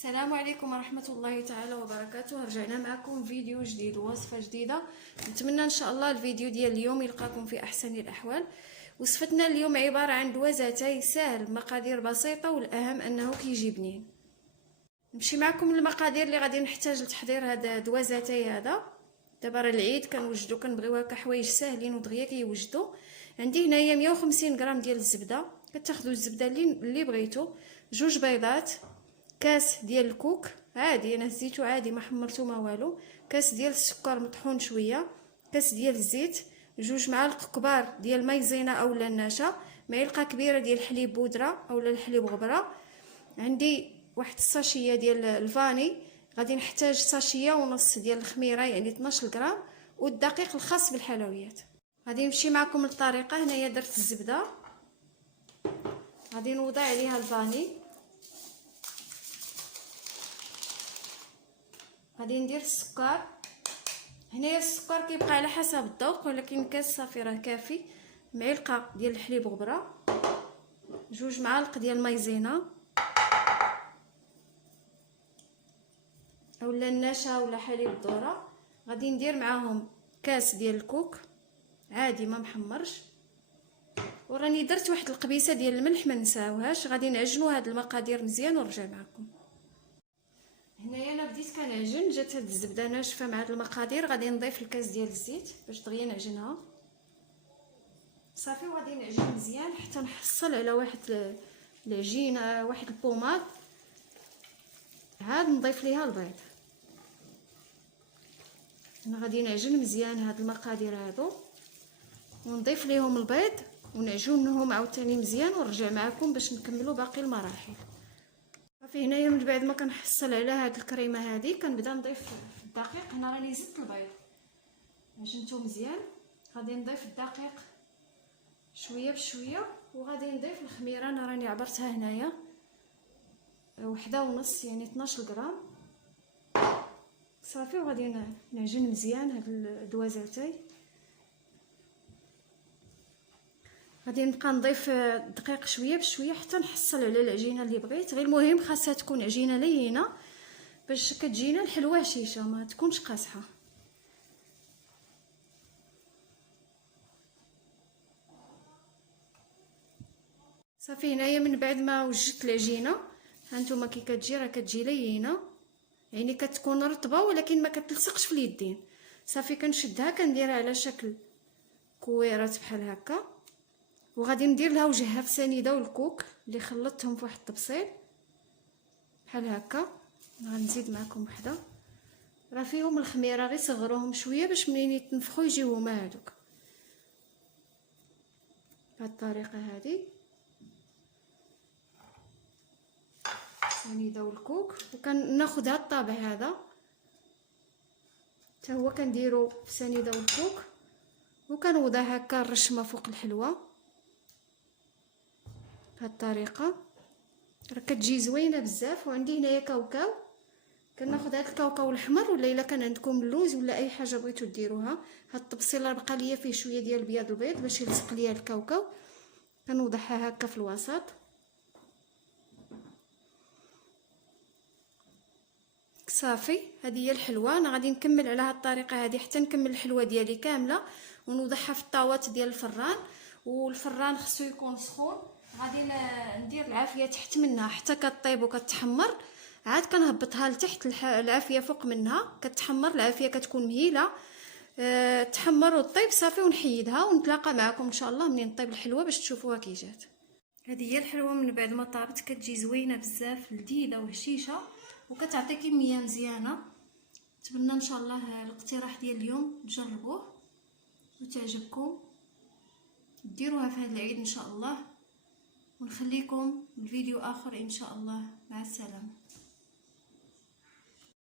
السلام عليكم ورحمة الله تعالى وبركاته. رجعنا معكم فيديو جديد ووصفة جديدة. نتمنى ان شاء الله الفيديو ديال اليوم يلقاكم في احسن الاحوال. وصفتنا اليوم عبارة عن دوازاتاي ساهل، مقادير بسيطة، والاهم انه كيجي بنين. نمشي معكم المقادير اللي غادي نحتاج لتحضير هذا دوازاتاي هذا. دابا راه العيد كنوجدو، كنبغيو هكا حوايج ساهلين ودغيا كيوجدوا. عندي هنايا 150 غرام ديال الزبده، كتاخذوا الزبده اللي بغيتو، جوج بيضات، كاس ديال الكوك عادي، انا هزيتو عادي ما حمرتو ما والو، كاس ديال السكر مطحون شويه، كاس ديال الزيت، جوج معالق كبار ديال مايزينا اولا النشا، معلقه كبيره ديال الحليب بودره اولا الحليب غبره، عندي واحد الساشيه ديال الفاني، غادي نحتاج ساشيه ونص ديال الخميره يعني 12 غرام، والدقيق الخاص بالحلويات. غادي نمشي معكم للطريقه. هنايا درت الزبده، غادي نوضع عليها الفاني، غادي ندير السكر. هنايا السكر كيبقى على حسب الذوق، ولكن كاس صافي راه كافي. معلقه ديال الحليب غبره، جوج معالق ديال المايزينا اولا النشا ولا حليب الذره، غادي ندير معاهم كاس ديال الكوك عادي ما محمرش، وراني درت واحد القبيصه ديال الملح ما نساوهاش. غادي نعجنوا هاد المقادير مزيان ونرجع معكم. هنايا انا بديت كنعجن، جات هاد الزبده ناشفه مع هاد المقادير، غادي نضيف الكاس ديال الزيت باش دغيا نعجنها صافي، وغادي نعجن مزيان حتى نحصل على واحد العجينه، واحد البوماد. عاد نضيف ليها البيض. انا غادي نعجن مزيان هاد المقادير هادو ونضيف ليهم البيض ونعجنهم عاوتاني مزيان، ونرجع معكم باش نكملوا باقي المراحل. صافي هنايا من بعد ما كنحصل على هاد الكريمه هادي كنبدا نضيف الدقيق. هنا راني زدت البيض عجنته مزيان، غادي نضيف الدقيق شويه بشويه، وغادي نضيف الخميره. انا راني عبرتها هنايا وحده ونص يعني 12 غرام صافي، وغادي نعجن مزيان هاد الدوازاتاي. غادي نبقى نضيف الدقيق شويه بشويه حتى نحصل على العجينه اللي بغيت. غير المهم خاصها تكون عجينه لينه باش كتجينا الحلوه هشيشه ما تكونش قاصحه. صافي هنايا من بعد ما وجدت العجينه هانتوما كي كتجي راه كتجي لينه، يعني كتكون رطبه ولكن ما كتلصقش في اليدين. صافي كنشدها كنديرها على شكل كويرات بحال هكا، وغادي ندير لها وجهها في سنيده والكوك اللي خلطتهم في واحد الطبسيل بحال هكا. غنزيد معكم وحده، راه فيهم الخميره، غير صغروهم شويه باش منين يتنفخوا يجيو هما هذوك بهذه الطريقه هذه. سنيده والكوك، وكناخذ هذا الطابع هذا حتى هو كنديرو في سنيده والكوك، وكنوضع هكا الرشمه فوق الحلوه بهذه الطريقه. راه كتجي زوينه بزاف. وعندي هنايا كاوكاو، كناخذ هذا الكاوكاو الاحمر، ولا الا كان عندكم اللوز ولا اي حاجه بغيتو ديروها. هاد الطبسيله بقى ليا فيه شويه ديال بياض البيض باش يلصق ليا الكاوكاو، كنوضعها هكا في الوسط صافي. هذه هي الحلوه. انا غادي نكمل على هذه الطريقه هذه حتى نكمل الحلوه ديالي كامله ونوضعها في الطاوات ديال الفران. والفران خصو يكون سخون. غادي ندير العافيه تحت منها حتى كطيب وكتحمر، عاد كنهبطها لتحت العافيه فوق منها كتحمر. العافيه كتكون مهيله تحمر وطيب صافي، ونحيدها ونتلاقى معكم ان شاء الله منين طيب الحلوه باش تشوفوها كي جات. هذه هي الحلوه من بعد ما طابت، كتجي زوينه بزاف، لذيذه وهشيشه وكتعطي كميه مزيانه. نتمنى ان شاء الله الاقتراح ديال اليوم تجربوه وتعجبكم، ديروها في هذا العيد ان شاء الله. ونخليكم الفيديو اخر ان شاء الله. مع السلامه.